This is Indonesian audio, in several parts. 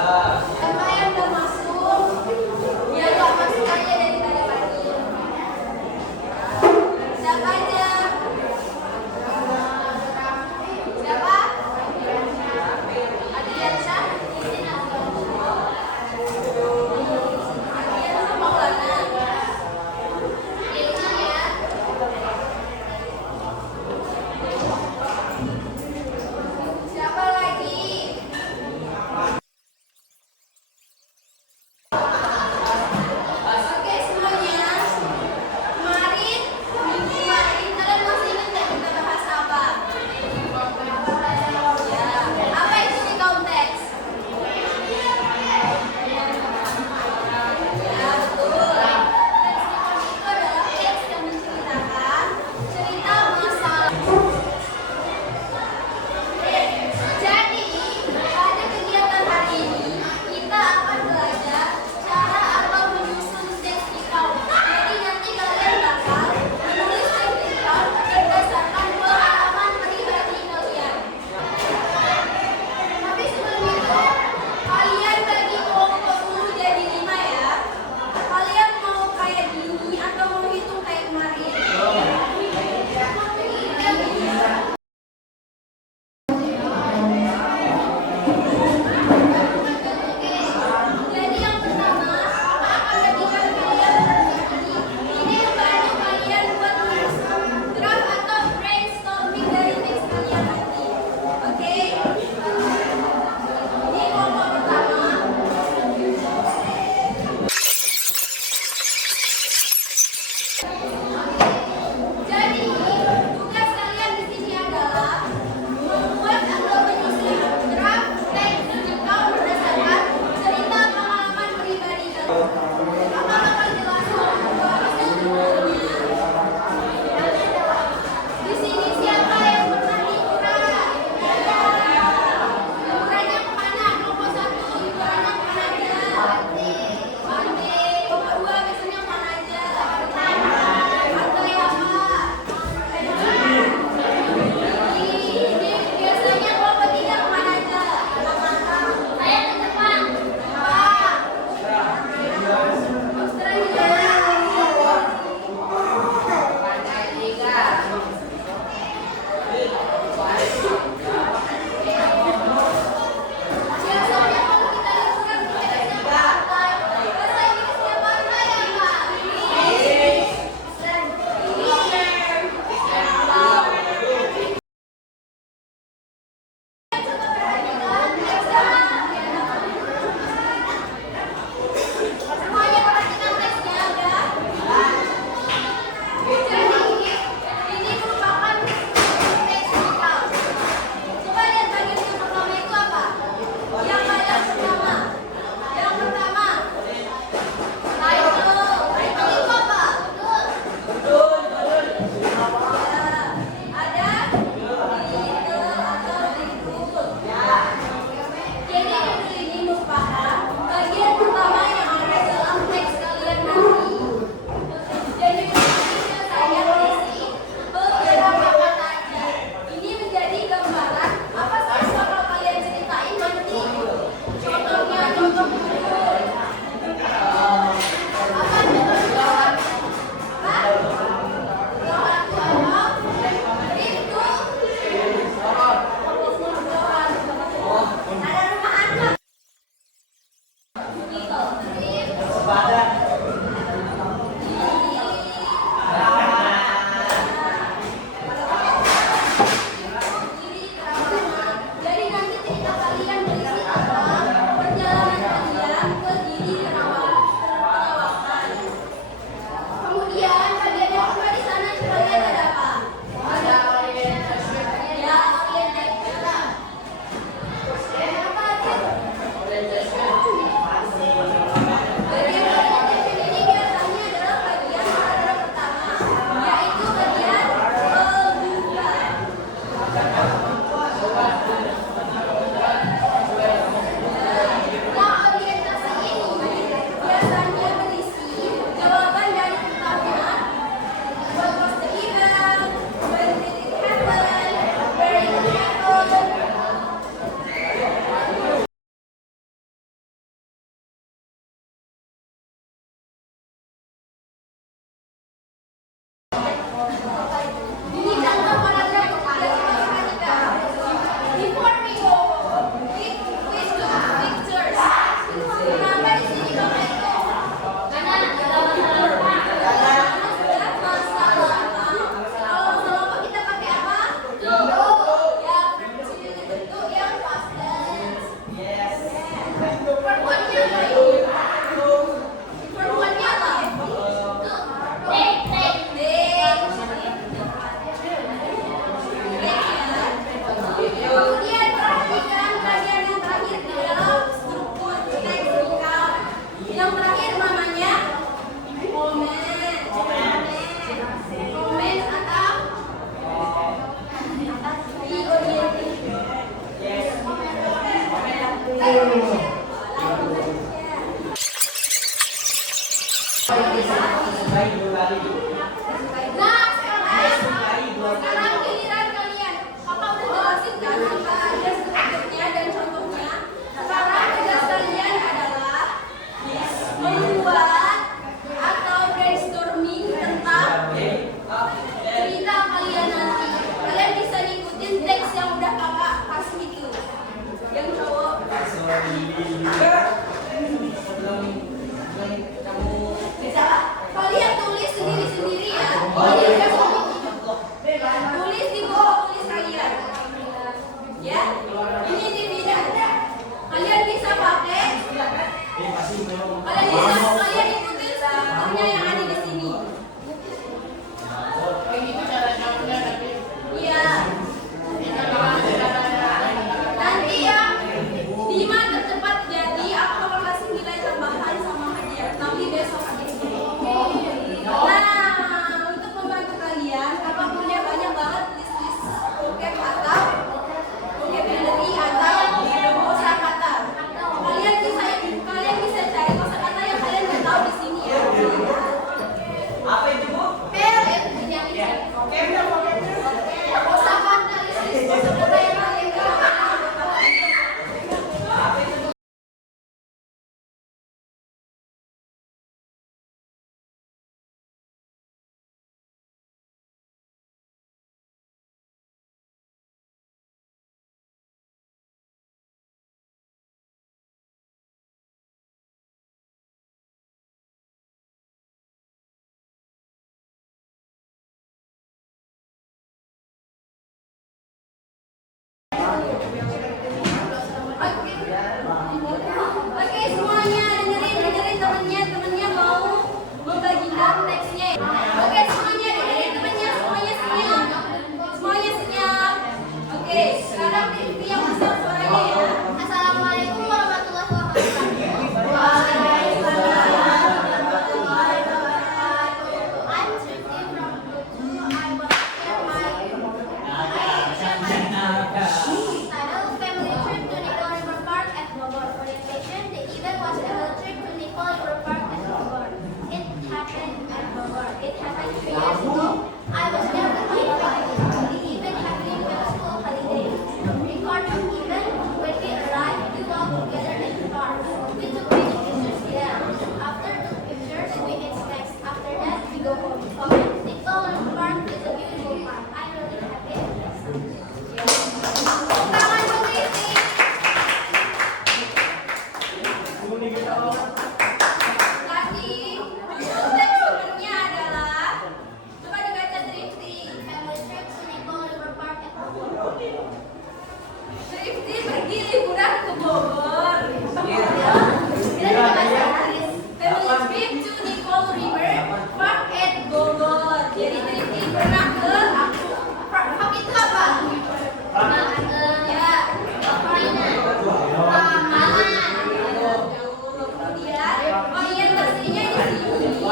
Siapa yang udah masuk? Ya nggak masuk aja dari tadi pagi. Siapa aja? Siapa? Adiansyah? Izin Adiansyah. Adiansyah Maulana. Izin ya. Siapa lagi? Kalian tulis sendiri-sendiri ya. Kalian tulis di bawah tulis kalian. Ya, ini dividen. Kalian bisa pakai. Kalian ikutin strukturnya yang ada di sini. Iya. Nanti ya, 5 tercepat jadi aku bakal kasih nilai tambahan sama hadiah. Tapi besok aja. Nah, untuk membantu kalian, kakak punya banyak banget list-list vocab atau vocabulary atau kosakata. Kalian bisa cari kosakata yang kalian nggak tahu di sini ya. Apa itu, Bu? Kosakata list-list kosakata yang kalian nggak tahu. Oke, semuanya dengerin temennya mau membagikan teksnya. Oke, semuanya dengerin temennya, semuanya siap. Oke, sekarang Devi yang besar suaranya ya. Assalamualaikum warahmatullahi wabarakatuh. I'm Trifty from Group 2. I was here title Family Trip to Nicole River Park at Bogor. Orientation: the event was a family trip to Nicole River Park at Bogor. It happened at Bogor. It happened 3 years ago. I was there with my family. The event happened with school holidays. Record of event: when we arrived, we walked together in the park. We took many pictures there. After took pictures, we ate snacks. After that, we go home. Nicole River Park is a beautiful park. I'm really happy at this. Tangan dulu ini. Tadi untuk teks sebelumnya adalah coba dibaca Trifty. Family trip to Nicole River Park at Bogor. Trifty pergi liburan ke Bogor. Kita baca family trip to Nicole River Park at Bogor. Jadi Trifty pernah ke park itu apa? Ya, kemudian orientasinya di sini.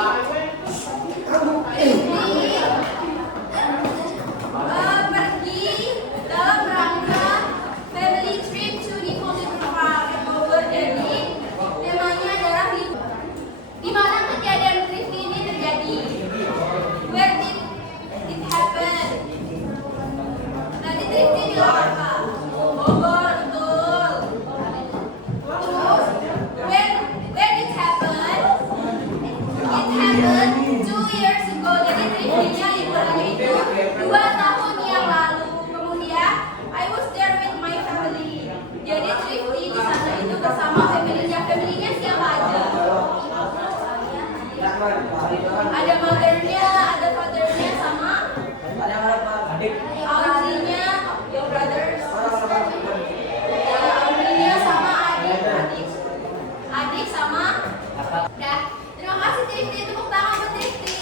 Pergi dalam rangka family trip to Nicole River Park at Bogor. Jadi temanya adalah di mana kejadian Trifty ini terjadi. Where did it happen? Tadi Trifty bilang apa? Bogor, betul. Terus, where it happened? It happened 2 years ago. Jadi Trifty-nya liburannya itu 2 tahun yang lalu. Kemudian, I was there with my family. Jadi Trifty di sana itu bersama family-nya. Family-nya siapa aja? Ada mother-nya, ada father-nya, sama Audrey-nya, your brothers, Audrey-nya sama adik sama. Udah, terima kasih Trifty, tepuk tangan buat Trifty.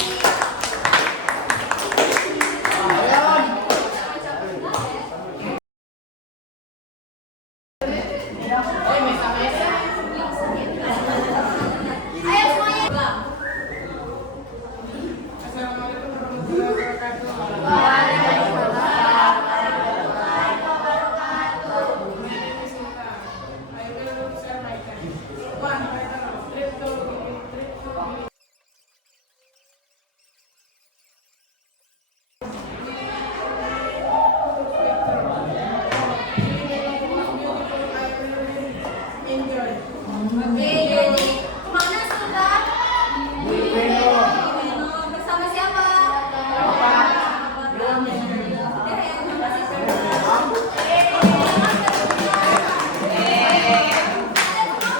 Ayo semuanya. Oke, jadi kemana sudah? Di Beno. Bersama siapa? Bapak. Udah ya, terima kasih. Ada semua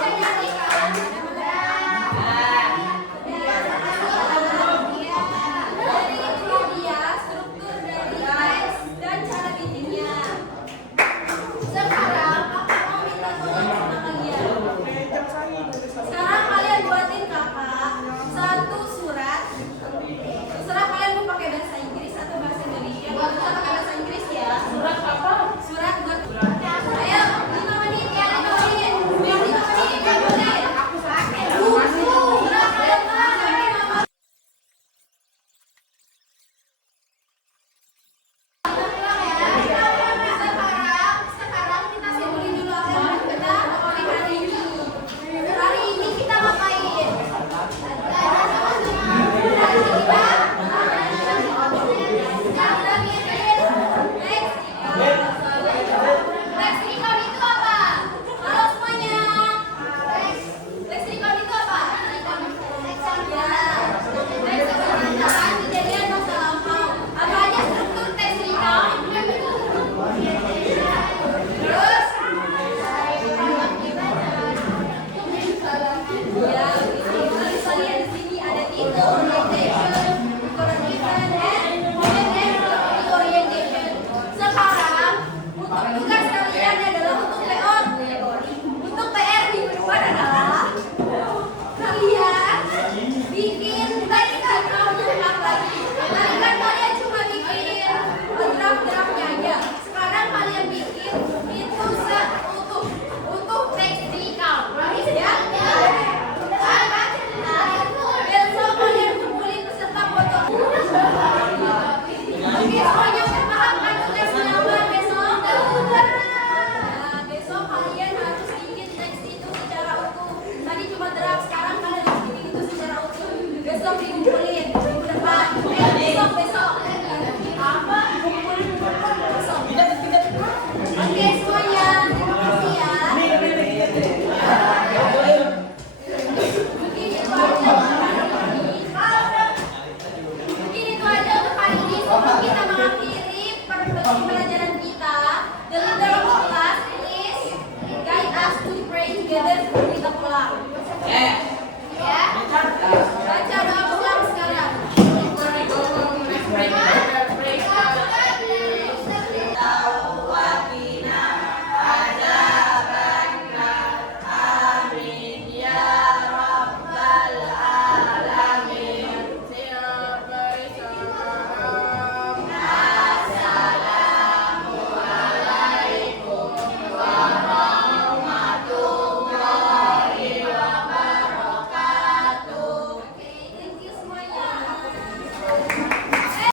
semua draft sekarang